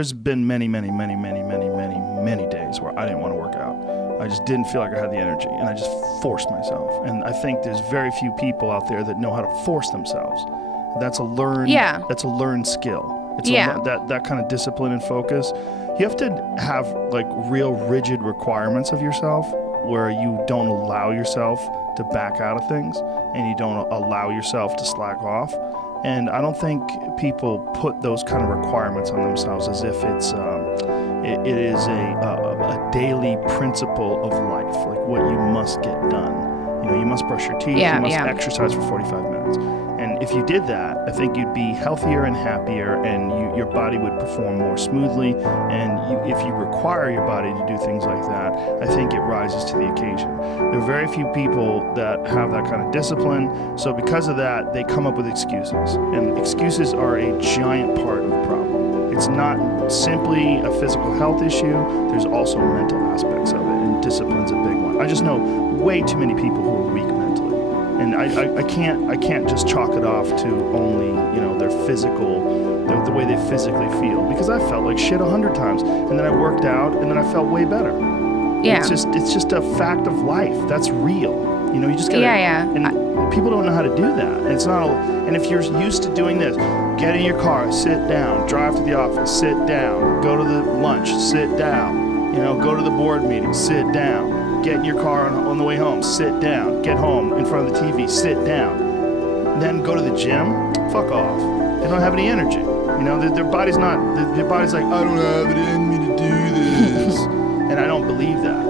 There's been many days where I didn't want to work out. I just didn't feel like I had the energy, and I just forced myself. And I think there's very few people out there that know how to force themselves. That's a learned skill. It's that kind of discipline and focus. You have to have like real rigid requirements of yourself where you don't allow yourself to back out of things and you don't allow yourself to slack off. And I don't think people put those kind of requirements on themselves as if it is a daily principle of life, like what you must get done. You know, you must brush your teeth, you must exercise for 45 minutes. And if you did that, I think you'd be healthier and happier, and your body would perform more smoothly. And if you require your body to do things like that, I think it rises to the occasion. There are very few people that have that kind of discipline. So because of that, they come up with excuses. And excuses are a giant part of the problem. It's not simply a physical health issue. There's also mental aspects of it, and discipline's a big one. I just know way too many people who are weak mentally. And I can't just chalk it off to only, you know, their physical, the way they physically feel, because I felt like shit 100 times, and then I worked out, and then I felt way better. Yeah. It's just a fact of life. That's real. You know, you just gotta. And people don't know how to do that. And it's not. And if you're used to doing this, get in your car, sit down, drive to the office, sit down, go to the lunch, sit down. You know, go to the board meeting, sit down. Get in your car on the way home, sit down. Get home in front of the TV, sit down. Then go to the gym, fuck off. They don't have any energy. You know, their body's like, I don't have it in me to do this. And I don't believe that.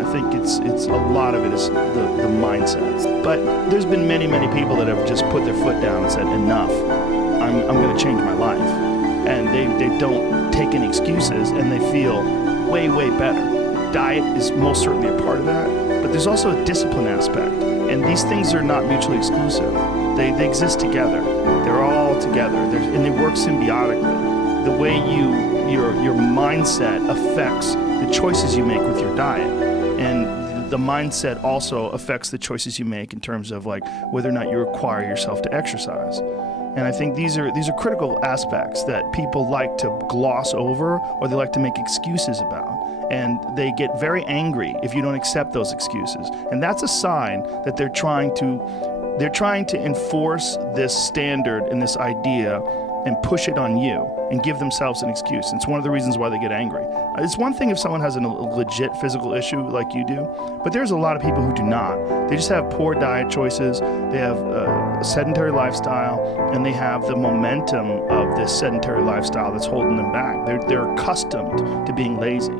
I think it's a lot of it is the mindset. But there's been many people that have just put their foot down and said, enough. I'm going to change my life. And they don't take any excuses, and they feel way better. Diet is most certainly a part of that, but there's also a discipline aspect, and these things are not mutually exclusive. They exist together. They're all together, and they work symbiotically. The way your mindset affects the choices you make with your diet, and the mindset also affects the choices you make in terms of like whether or not you require yourself to exercise. And I think these are critical aspects that people like to gloss over, or they like to make excuses about. And they get very angry if you don't accept those excuses. And that's a sign that they're trying to enforce this standard and this idea and push it on you and give themselves an excuse. It's one of the reasons why they get angry. It's one thing if someone has a legit physical issue like you do, but there's a lot of people who do not. They just have poor diet choices, they have a sedentary lifestyle, and they have the momentum of this sedentary lifestyle that's holding them back. They're accustomed to being lazy.